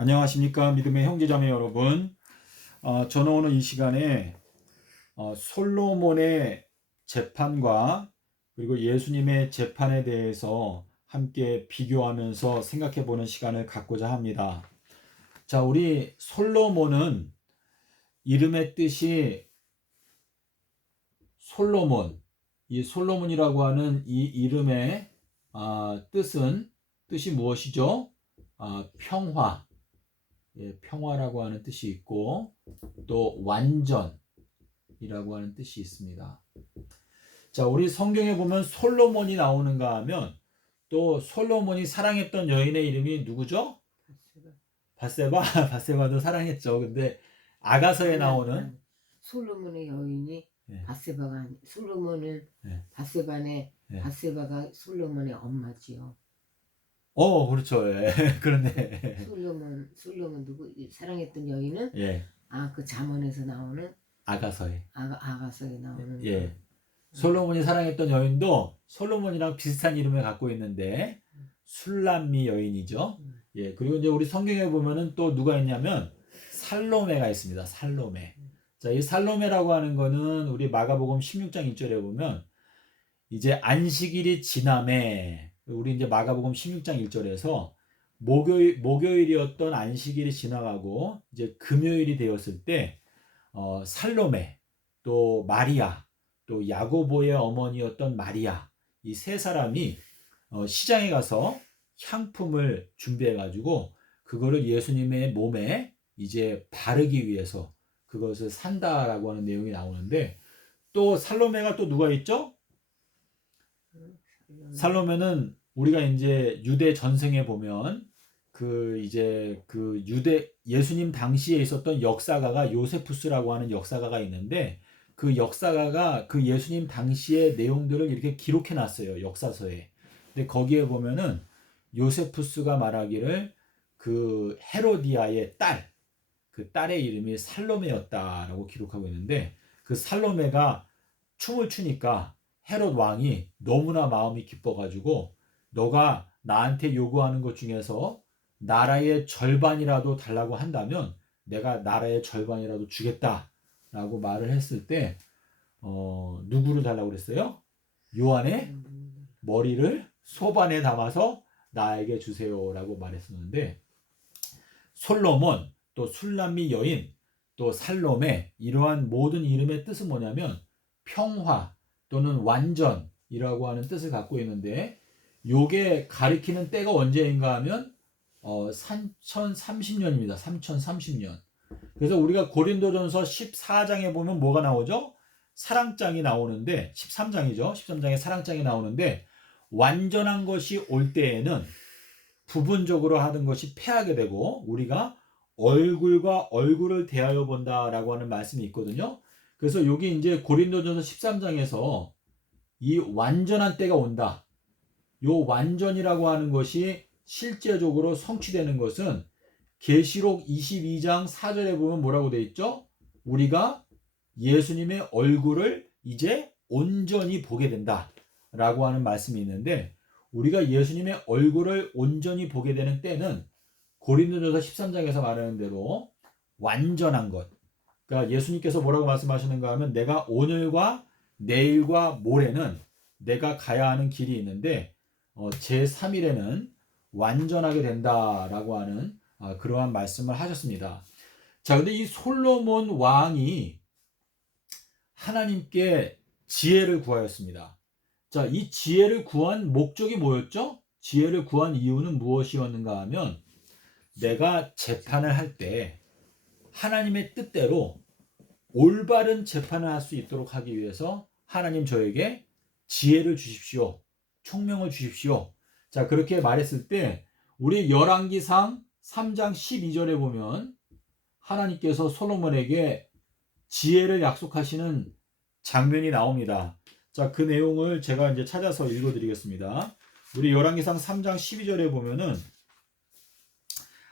안녕하십니까 믿음의 형제자매 여러분. 저는 오늘 이 시간에 솔로몬의 재판과 그리고 예수님의 재판에 대해서 함께 비교하면서 생각해 보는 시간을 갖고자 합니다. 자, 우리 솔로몬은 이름의 뜻이 솔로몬, 이 솔로몬이라고 하는 이 이름의 뜻이 무엇이죠? 평화, 평화라고 하는 뜻이 있고 또 완전이라고 하는 뜻이 있습니다. 자, 우리 성경에 보면 솔로몬이 나오는가 하면 또 솔로몬이 사랑했던 여인의 이름이 누구죠? 바세바. 바세바도 사랑했죠. 근데 아가서에 나오는 솔로몬의 여인이 바세바가 솔로몬은 바세바네. 바세바가 솔로몬의 엄마지요. 그렇죠. 예. 그런데 솔로몬 누구 사랑했던 여인은 그 잠언에서 나오는 아가서에 나오는 솔로몬이 사랑했던 여인도 솔로몬이랑 비슷한 이름을 갖고 있는데 술람미 여인이죠. 그리고 이제 우리 성경에 보면은 또 누가 있냐면 살로메가 있습니다. 살로메. 자, 이 살로메라고 하는 거는 우리 마가복음 16장 1절에 보면 이제 안식일이 지남에, 우리 이제 마가복음 16장 1절에서 목요일이었던 안식일이 지나가고 이제 금요일이 되었을 때 살로메, 또 마리아, 또 야고보의 어머니였던 마리아, 이 세 사람이 시장에 가서 향품을 준비해 가지고 그거를 예수님의 몸에 이제 바르기 위해서 그것을 산다라고 하는 내용이 나오는데, 또 살로메가 또 누가 있죠? 살로메는 우리가 이제 유대 전승에 보면 그 유대 예수님 당시에 있었던 역사가가 요세푸스라고 하는 역사가가 있는데, 그 역사가가 그 예수님 당시의 내용들을 이렇게 기록해 놨어요, 역사서에. 근데 거기에 보면은 요세푸스가 말하기를 그 헤로디아의 딸, 그 딸의 이름이 살로메였다라고 기록하고 있는데, 그 살로메가 춤을 추니까 헤롯 왕이 너무나 마음이 기뻐가지고 너가 나한테 요구하는 것 중에서 나라의 절반이라도 달라고 한다면 내가 나라의 절반이라도 주겠다라고 말을 했을 때 누구를 달라고 그랬어요? 요한의 머리를 소반에 담아서 나에게 주세요라고 말했었는데, 솔로몬, 또 술람미 여인, 또 살로메, 이러한 모든 이름의 뜻은 뭐냐면 평화 또는 완전이라고 하는 뜻을 갖고 있는데, 요게 가리키는 때가 언제인가 하면 3030년입니다. 3030년. 그래서 우리가 고린도전서 14장에 보면 뭐가 나오죠? 사랑장이 나오는데, 13장이죠. 13장에 사랑장이 나오는데, 완전한 것이 올 때에는 부분적으로 하는 것이 패하게 되고 우리가 얼굴과 얼굴을 대하여 본다라고 하는 말씀이 있거든요. 그래서 여기 이제 고린도전서 13장에서 이 완전한 때가 온다, 요 완전이라고 하는 것이 실제적으로 성취되는 것은 계시록 22장 4절에 보면 뭐라고 돼 있죠? 우리가 예수님의 얼굴을 이제 온전히 보게 된다 라고 하는 말씀이 있는데, 우리가 예수님의 얼굴을 온전히 보게 되는 때는 고린도전서 13장에서 말하는 대로 완전한 것, 그러니까 예수님께서 뭐라고 말씀하시는가 하면 내가 오늘과 내일과 모레는 내가 가야 하는 길이 있는데 제3일에는 완전하게 된다라고 하는 그러한 말씀을 하셨습니다. 자, 근데 이 솔로몬 왕이 하나님께 지혜를 구하였습니다. 자, 이 지혜를 구한 목적이 뭐였죠? 지혜를 구한 이유는 무엇이었는가 하면 내가 재판을 할 때 하나님의 뜻대로 올바른 재판을 할 수 있도록 하기 위해서 하나님 저에게 지혜를 주십시오, 총명을 주십시오. 자, 그렇게 말했을 때 우리 열왕기상 3장 12절에 보면 하나님께서 솔로몬에게 지혜를 약속하시는 장면이 나옵니다. 자, 그 내용을 제가 이제 찾아서 읽어드리겠습니다. 우리 열왕기상 3장 12절에 보면은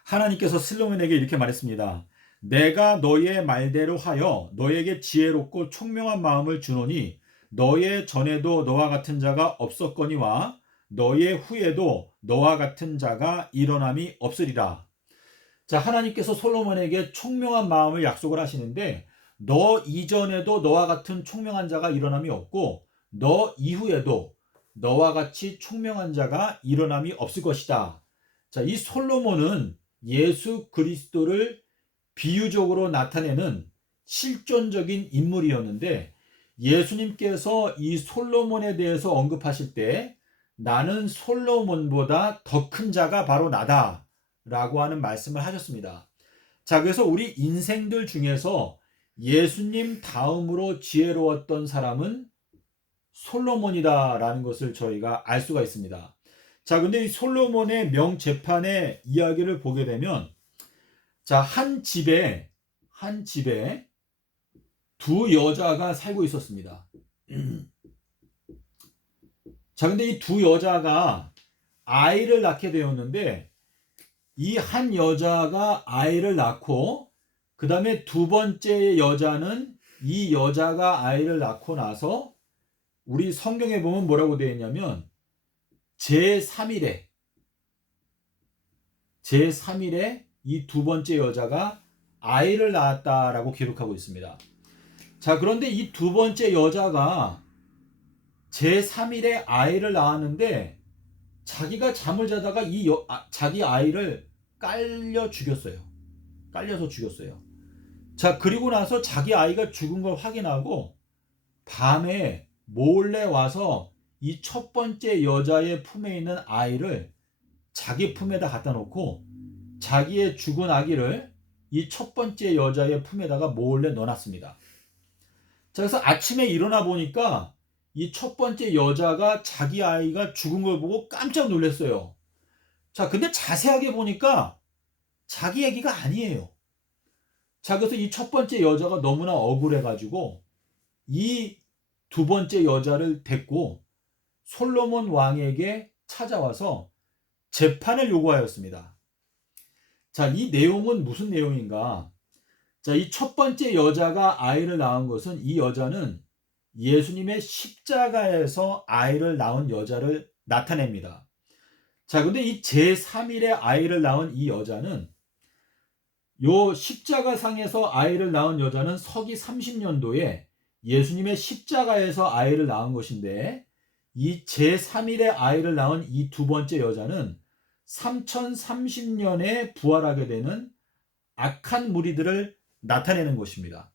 하나님께서 솔로몬에게 이렇게 말했습니다. 내가 너의 말대로 하여 너에게 지혜롭고 총명한 마음을 주노니 너의 전에도 너와 같은 자가 없었거니와 너의 후에도 너와 같은 자가 일어남이 없으리라. 자, 하나님께서 솔로몬에게 총명한 마음을 약속을 하시는데 너 이전에도 너와 같은 총명한 자가 일어남이 없고 너 이후에도 너와 같이 총명한 자가 일어남이 없을 것이다. 자, 이 솔로몬은 예수 그리스도를 비유적으로 나타내는 실존적인 인물이었는데 예수님께서 이 솔로몬에 대해서 언급하실 때 나는 솔로몬보다 더 큰 자가 바로 나다 라고 하는 말씀을 하셨습니다. 자, 그래서 우리 인생들 중에서 예수님 다음으로 지혜로웠던 사람은 솔로몬이다 라는 것을 저희가 알 수가 있습니다. 자, 근데 이 솔로몬의 명재판의 이야기를 보게 되면 자, 한 집에 두 여자가 살고 있었습니다. 자, 근데 이 두 여자가 아이를 낳게 되었는데 이 한 여자가 아이를 낳고 그 다음에 두 번째 여자는 이 여자가 아이를 낳고 나서 우리 성경에 보면 뭐라고 되어 있냐면 제3일에 이 두 번째 여자가 아이를 낳았다라고 기록하고 있습니다. 자, 그런데 이 두 번째 여자가 제3일에 아이를 낳았는데 자기가 잠을 자다가 자기 아이를 깔려서 죽였어요. 자, 그리고 나서 자기 아이가 죽은 걸 확인하고 밤에 몰래 와서 이 첫 번째 여자의 품에 있는 아이를 자기 품에다 갖다 놓고 자기의 죽은 아기를 이 첫 번째 여자의 품에다가 몰래 넣어놨습니다. 자, 그래서 아침에 일어나 보니까 이 첫 번째 여자가 자기 아이가 죽은 걸 보고 깜짝 놀랐어요. 자, 근데 자세하게 보니까 자기 아기가 아니에요. 자, 그래서 이 첫 번째 여자가 너무나 억울해가지고 이 두 번째 여자를 데리고 솔로몬 왕에게 찾아와서 재판을 요구하였습니다. 자, 이 내용은 무슨 내용인가? 자, 이 첫 번째 여자가 아이를 낳은 것은 이 여자는 예수님의 십자가에서 아이를 낳은 여자를 나타냅니다. 자, 근데 이 제3일에 아이를 낳은 이 여자는 요 십자가상에서 아이를 낳은 여자는 서기 30년도에 예수님의 십자가에서 아이를 낳은 것인데 이 제3일에 아이를 낳은 이 두 번째 여자는 3030년에 부활하게 되는 악한 무리들을 나타내는 것입니다.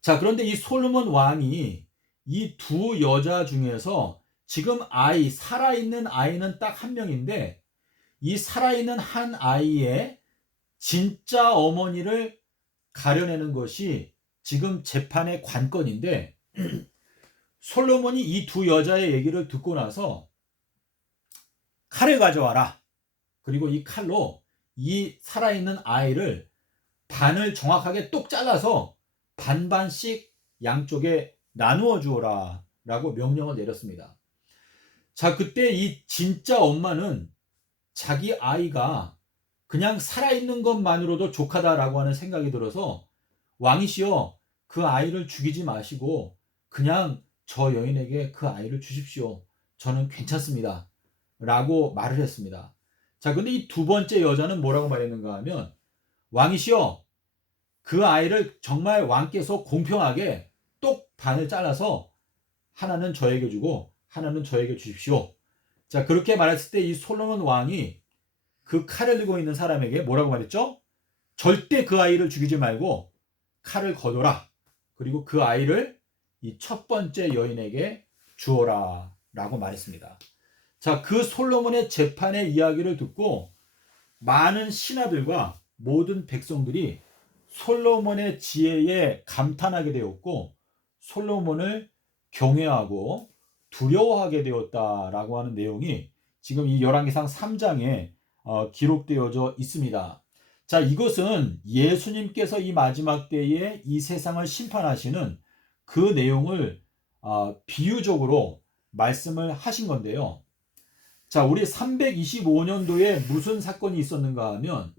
자, 그런데 이 솔로몬 왕이 이 두 여자 중에서 지금 살아있는 아이는 딱 한 명인데 이 살아있는 한 아이의 진짜 어머니를 가려내는 것이 지금 재판의 관건인데 솔로몬이 이 두 여자의 얘기를 듣고 나서 칼을 가져와라. 그리고 이 칼로 이 살아있는 아이를 반을 정확하게 똑 잘라서 반반씩 양쪽에 나누어 주어라 라고 명령을 내렸습니다. 자, 그때 이 진짜 엄마는 자기 아이가 그냥 살아있는 것만으로도 족하다라고 하는 생각이 들어서 왕이시여 그 아이를 죽이지 마시고 그냥 저 여인에게 그 아이를 주십시오. 저는 괜찮습니다. 라고 말을 했습니다. 자, 근데 이 두 번째 여자는 뭐라고 말했는가 하면 왕이시여 그 아이를 정말 왕께서 공평하게 똑 반을 잘라서 하나는 저에게 주고 하나는 저에게 주십시오. 자, 그렇게 말했을 때 이 솔로몬 왕이 그 칼을 들고 있는 사람에게 뭐라고 말했죠? 절대 그 아이를 죽이지 말고 칼을 거둬라. 그리고 그 아이를 이 첫 번째 여인에게 주어라 라고 말했습니다. 자, 그 솔로몬의 재판의 이야기를 듣고 많은 신하들과 모든 백성들이 솔로몬의 지혜에 감탄하게 되었고 솔로몬을 경외하고 두려워하게 되었다라고 하는 내용이 지금 이 열왕기상 3장에 기록되어져 있습니다. 자, 이것은 예수님께서 이 마지막 때에 이 세상을 심판하시는 그 내용을 비유적으로 말씀을 하신 건데요. 자, 우리 325년도에 무슨 사건이 있었는가 하면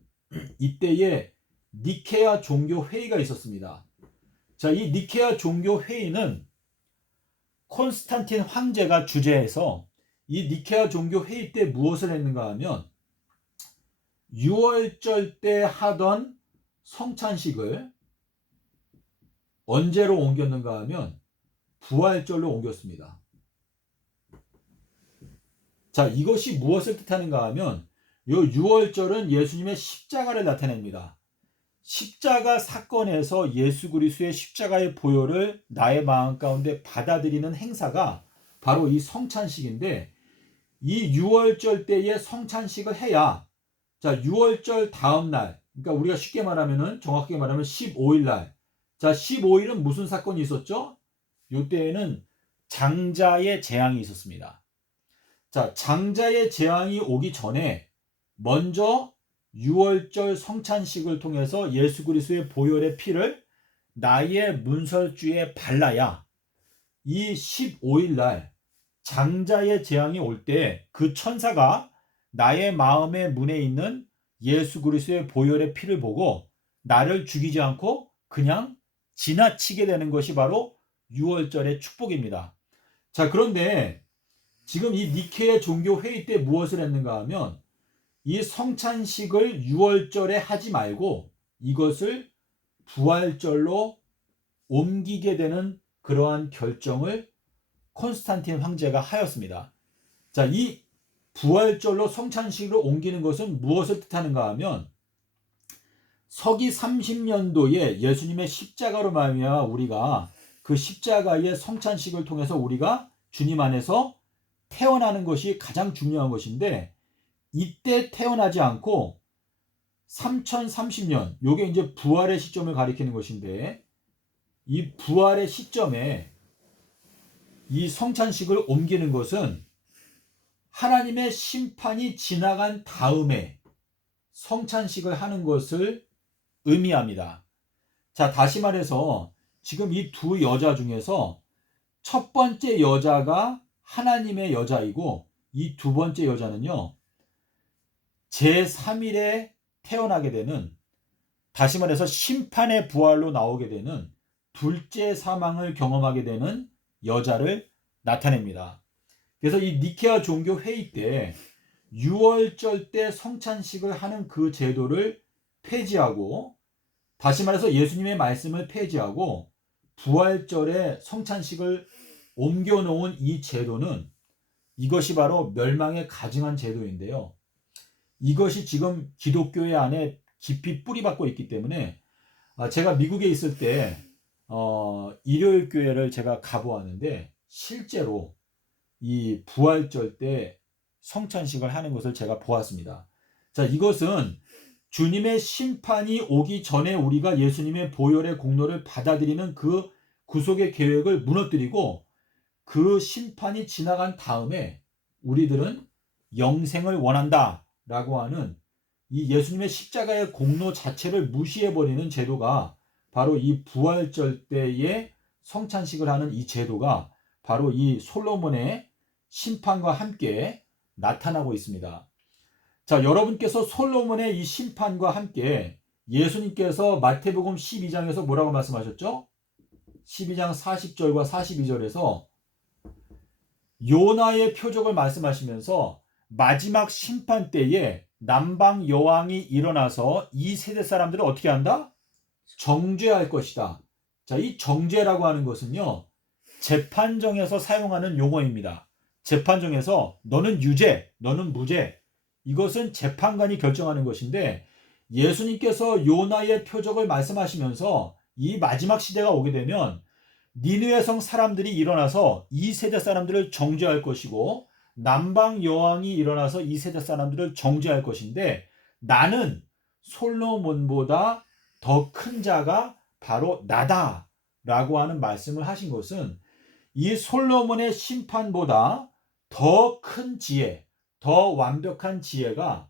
이때에 니케아 종교 회의가 있었습니다. 자, 이 니케아 종교 회의는 콘스탄틴 황제가 주재해서 이 니케아 종교 회의 때 무엇을 했는가 하면 유월절 때 하던 성찬식을 언제로 옮겼는가 하면 부활절로 옮겼습니다. 자, 이것이 무엇을 뜻하는가 하면 요 유월절은 예수님의 십자가를 나타냅니다. 십자가 사건에서 예수 그리스도의 십자가의 보혈을 나의 마음 가운데 받아들이는 행사가 바로 이 성찬식인데, 이 유월절 때에 성찬식을 해야, 자, 유월절 다음 날, 그러니까 우리가 쉽게 말하면은, 정확하게 말하면 15일 날. 자, 15일은 무슨 사건이 있었죠? 이때에는 장자의 재앙이 있었습니다. 자, 장자의 재앙이 오기 전에 먼저 유월절 성찬식을 통해서 예수 그리스도의 보혈의 피를 나의 문설주에 발라야 이 15일 날 장자의 재앙이 올 때 그 천사가 나의 마음의 문에 있는 예수 그리스도의 보혈의 피를 보고 나를 죽이지 않고 그냥 지나치게 되는 것이 바로 유월절의 축복입니다. 자, 그런데 지금 이 니케아 종교 회의 때 무엇을 했는가 하면 이 성찬식을 유월절에 하지 말고 이것을 부활절로 옮기게 되는 그러한 결정을 콘스탄틴 황제가 하였습니다. 자, 이 부활절로 성찬식을 옮기는 것은 무엇을 뜻하는가 하면 서기 30년도에 예수님의 십자가로 말미암아 우리가 그 십자가의 성찬식을 통해서 우리가 주님 안에서 태어나는 것이 가장 중요한 것인데, 이때 태어나지 않고 3030년, 요게 이제 부활의 시점을 가리키는 것인데, 이 부활의 시점에 이 성찬식을 옮기는 것은 하나님의 심판이 지나간 다음에 성찬식을 하는 것을 의미합니다. 자, 다시 말해서 지금 이 두 여자 중에서 첫 번째 여자가 하나님의 여자이고 이 두 번째 여자는요, 제3일에 태어나게 되는, 다시 말해서 심판의 부활로 나오게 되는 둘째 사망을 경험하게 되는 여자를 나타냅니다. 그래서 이 니케아 종교 회의 때 유월절 때 성찬식을 하는 그 제도를 폐지하고, 다시 말해서 예수님의 말씀을 폐지하고 부활절에 성찬식을 옮겨놓은 이 제도는, 이것이 바로 멸망에 가증한 제도인데요. 이것이 지금 기독교회 안에 깊이 뿌리박고 있기 때문에, 제가 미국에 있을 때 일요일 교회를 제가 가보았는데 실제로 이 부활절 때 성찬식을 하는 것을 제가 보았습니다. 자, 이것은 주님의 심판이 오기 전에 우리가 예수님의 보혈의 공로를 받아들이는 그 구속의 계획을 무너뜨리고, 그 심판이 지나간 다음에 우리들은 영생을 원한다 라고 하는 이 예수님의 십자가의 공로 자체를 무시해버리는 제도가 바로 이 부활절 때에 성찬식을 하는 이 제도가 바로 이 솔로몬의 심판과 함께 나타나고 있습니다. 자, 여러분께서 솔로몬의 이 심판과 함께 예수님께서 마태복음 12장에서 뭐라고 말씀하셨죠? 12장 40절과 42절에서 요나의 표적을 말씀하시면서 마지막 심판 때에 남방 여왕이 일어나서 이 세대 사람들을 어떻게 한다? 정죄할 것이다. 자, 이 정죄라고 하는 것은요, 재판정에서 사용하는 용어입니다. 재판정에서 너는 유죄, 너는 무죄, 이것은 재판관이 결정하는 것인데, 예수님께서 요나의 표적을 말씀하시면서 이 마지막 시대가 오게 되면 니느웨 성 사람들이 일어나서 이 세대 사람들을 정죄할 것이고 남방 여왕이 일어나서 이 세대 사람들을 정죄할 것인데, 나는 솔로몬보다 더 큰 자가 바로 나다 라고 하는 말씀을 하신 것은, 이 솔로몬의 심판보다 더 큰 지혜, 더 완벽한 지혜가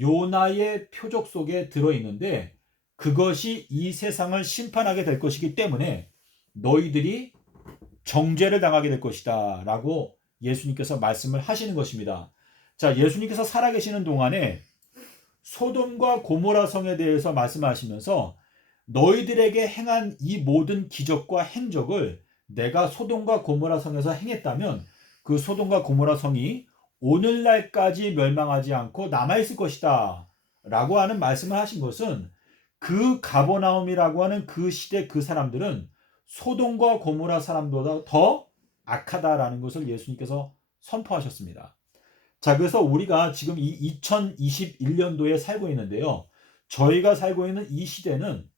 요나의 표적 속에 들어있는데, 그것이 이 세상을 심판하게 될 것이기 때문에 너희들이 정죄를 당하게 될 것이다 라고 예수님께서 말씀을 하시는 것입니다. 자, 예수님께서 살아계시는 동안에 소돔과 고모라 성에 대해서 말씀하시면서 너희들에게 행한 이 모든 기적과 행적을 내가 소돔과 고모라 성에서 행했다면 그 소돔과 고모라 성이 오늘날까지 멸망하지 않고 남아있을 것이다 라고 하는 말씀을 하신 것은 그 가버나움이라고 하는 그 시대 그 사람들은 소돔과 고모라 사람보다 더 악하다라는 것을 예수님께서 선포하셨습니다. 자, 그래서 우리가 지금 이 2021년도에 살고 있는데요. 저희가 살고 있는 이 시대는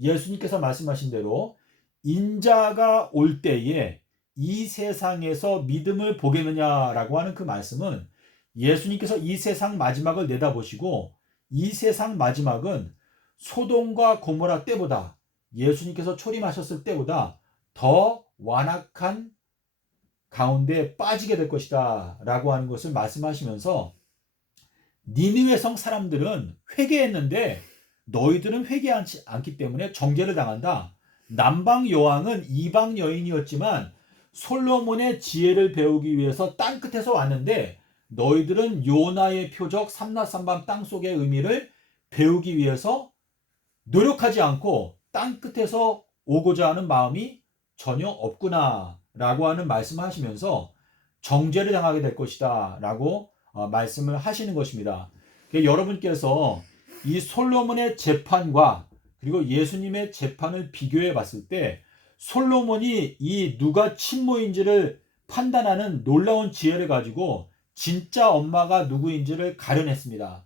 예수님께서 말씀하신 대로 인자가 올 때에 이 세상에서 믿음을 보겠느냐라고 하는 그 말씀은 예수님께서 이 세상 마지막을 내다보시고 이 세상 마지막은 소돔과 고모라 때보다 예수님께서 초림하셨을 때보다 더 완악한 가운데 빠지게 될 것이다 라고 하는 것을 말씀하시면서 니느웨 성 사람들은 회개했는데 너희들은 회개하지 않기 때문에 정죄를 당한다. 남방 여왕은 이방 여인이었지만 솔로몬의 지혜를 배우기 위해서 땅끝에서 왔는데 너희들은 요나의 표적 삼라삼밤 땅속의 의미를 배우기 위해서 노력하지 않고 땅끝에서 오고자 하는 마음이 전혀 없구나 라고 하는 말씀을 하시면서 정죄를 당하게 될 것이다 라고 말씀을 하시는 것입니다. 여러분께서 이 솔로몬의 재판과 그리고 예수님의 재판을 비교해 봤을 때 솔로몬이 이 누가 친모인지를 판단하는 놀라운 지혜를 가지고 진짜 엄마가 누구인지를 가려냈습니다.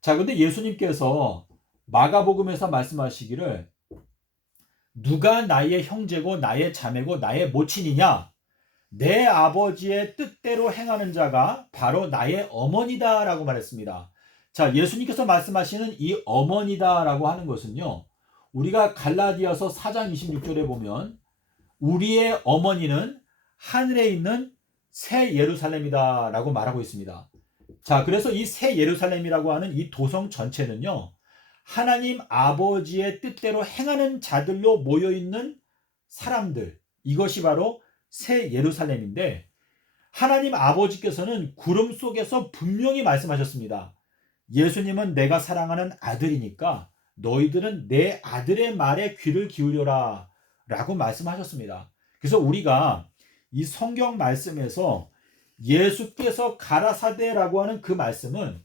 자, 근데 예수님께서 마가복음에서 말씀하시기를 누가 나의 형제고 나의 자매고 나의 모친이냐? 내 아버지의 뜻대로 행하는 자가 바로 나의 어머니다 라고 말했습니다. 자, 예수님께서 말씀하시는 이 어머니다 라고 하는 것은요, 우리가 갈라디아서 4장 26절에 보면 우리의 어머니는 하늘에 있는 새 예루살렘이다 라고 말하고 있습니다. 자, 그래서 이 새 예루살렘이라고 하는 이 도성 전체는요, 하나님 아버지의 뜻대로 행하는 자들로 모여있는 사람들, 이것이 바로 새 예루살렘인데 하나님 아버지께서는 구름 속에서 분명히 말씀하셨습니다. 예수님은 내가 사랑하는 아들이니까 너희들은 내 아들의 말에 귀를 기울여라 라고 말씀하셨습니다. 그래서 우리가 이 성경 말씀에서 예수께서 가라사대라고 하는 그 말씀은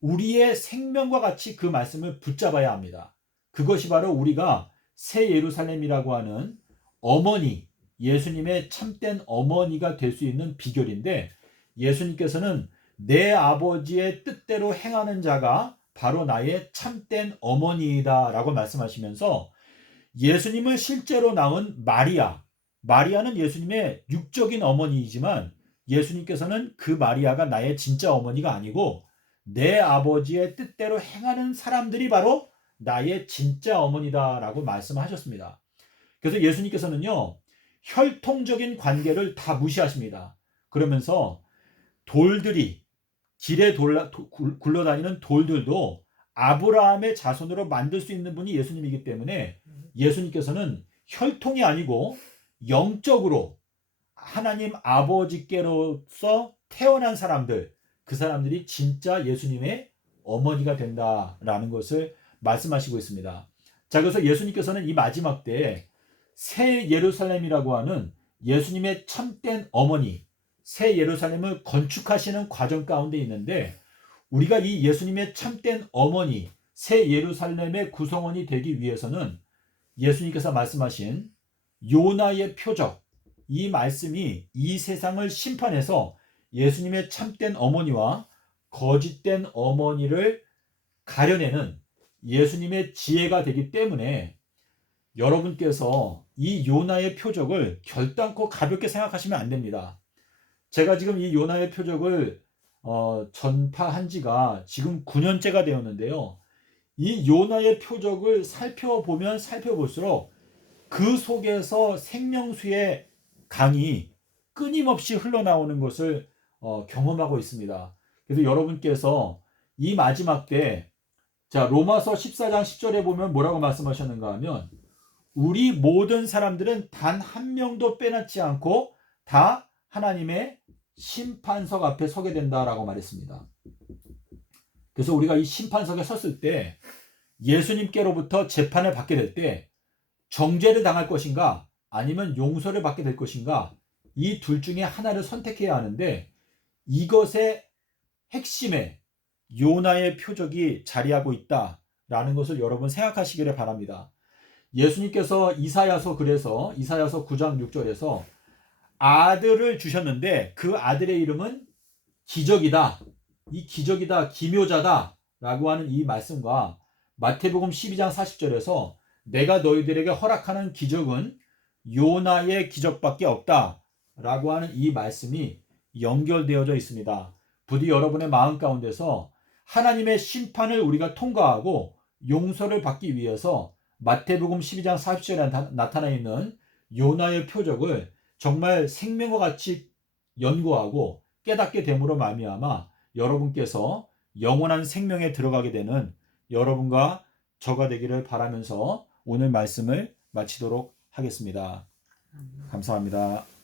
우리의 생명과 같이 그 말씀을 붙잡아야 합니다. 그것이 바로 우리가 새 예루살렘이라고 하는 어머니, 예수님의 참된 어머니가 될 수 있는 비결인데 예수님께서는 내 아버지의 뜻대로 행하는 자가 바로 나의 참된 어머니이다 라고 말씀하시면서 예수님을 실제로 낳은 마리아는 예수님의 육적인 어머니이지만 예수님께서는 그 마리아가 나의 진짜 어머니가 아니고 내 아버지의 뜻대로 행하는 사람들이 바로 나의 진짜 어머니다 라고 말씀하셨습니다. 그래서 예수님께서는요, 혈통적인 관계를 다 무시하십니다. 그러면서 돌들이 길에 굴러다니는 돌들도 아브라함의 자손으로 만들 수 있는 분이 예수님이기 때문에 예수님께서는 혈통이 아니고 영적으로 하나님 아버지께로서 태어난 사람들, 그 사람들이 진짜 예수님의 어머니가 된다라는 것을 말씀하시고 있습니다. 자, 그래서 예수님께서는 이 마지막 때에 새 예루살렘이라고 하는 예수님의 참된 어머니, 새 예루살렘을 건축하시는 과정 가운데 있는데 우리가 이 예수님의 참된 어머니, 새 예루살렘의 구성원이 되기 위해서는 예수님께서 말씀하신 요나의 표적, 이 말씀이 이 세상을 심판해서 예수님의 참된 어머니와 거짓된 어머니를 가려내는 예수님의 지혜가 되기 때문에 여러분께서 이 요나의 표적을 결단코 가볍게 생각하시면 안 됩니다. 제가 지금 이 요나의 표적을 전파한 지가 지금 9년째가 되었는데요. 이 요나의 표적을 살펴보면 살펴볼수록 그 속에서 생명수의 강이 끊임없이 흘러나오는 것을 경험하고 있습니다. 그래서 여러분께서 이 마지막 때, 자, 로마서 14장 10절에 보면 뭐라고 말씀하셨는가 하면 우리 모든 사람들은 단 한 명도 빼놓지 않고 다 하나님의 심판석 앞에 서게 된다라고 말했습니다. 그래서 우리가 이 심판석에 섰을 때 예수님께로부터 재판을 받게 될 때 정죄를 당할 것인가 아니면 용서를 받게 될 것인가, 이 둘 중에 하나를 선택해야 하는데 이것의 핵심에 요나의 표적이 자리하고 있다라는 것을 여러분 생각하시기를 바랍니다. 예수님께서 이사야서 9장 6절에서 아들을 주셨는데 그 아들의 이름은 기적이다. 이 기적이다, 기묘자다 라고 하는 이 말씀과 마태복음 12장 40절에서 내가 너희들에게 허락하는 기적은 요나의 기적밖에 없다 라고 하는 이 말씀이 연결되어져 있습니다. 부디 여러분의 마음 가운데서 하나님의 심판을 우리가 통과하고 용서를 받기 위해서 마태복음 12장 40절에 나타나 있는 요나의 표적을 정말 생명과 같이 연구하고 깨닫게 됨으로 말미암아 여러분께서 영원한 생명에 들어가게 되는 여러분과 저가 되기를 바라면서 오늘 말씀을 마치도록 하겠습니다. 감사합니다.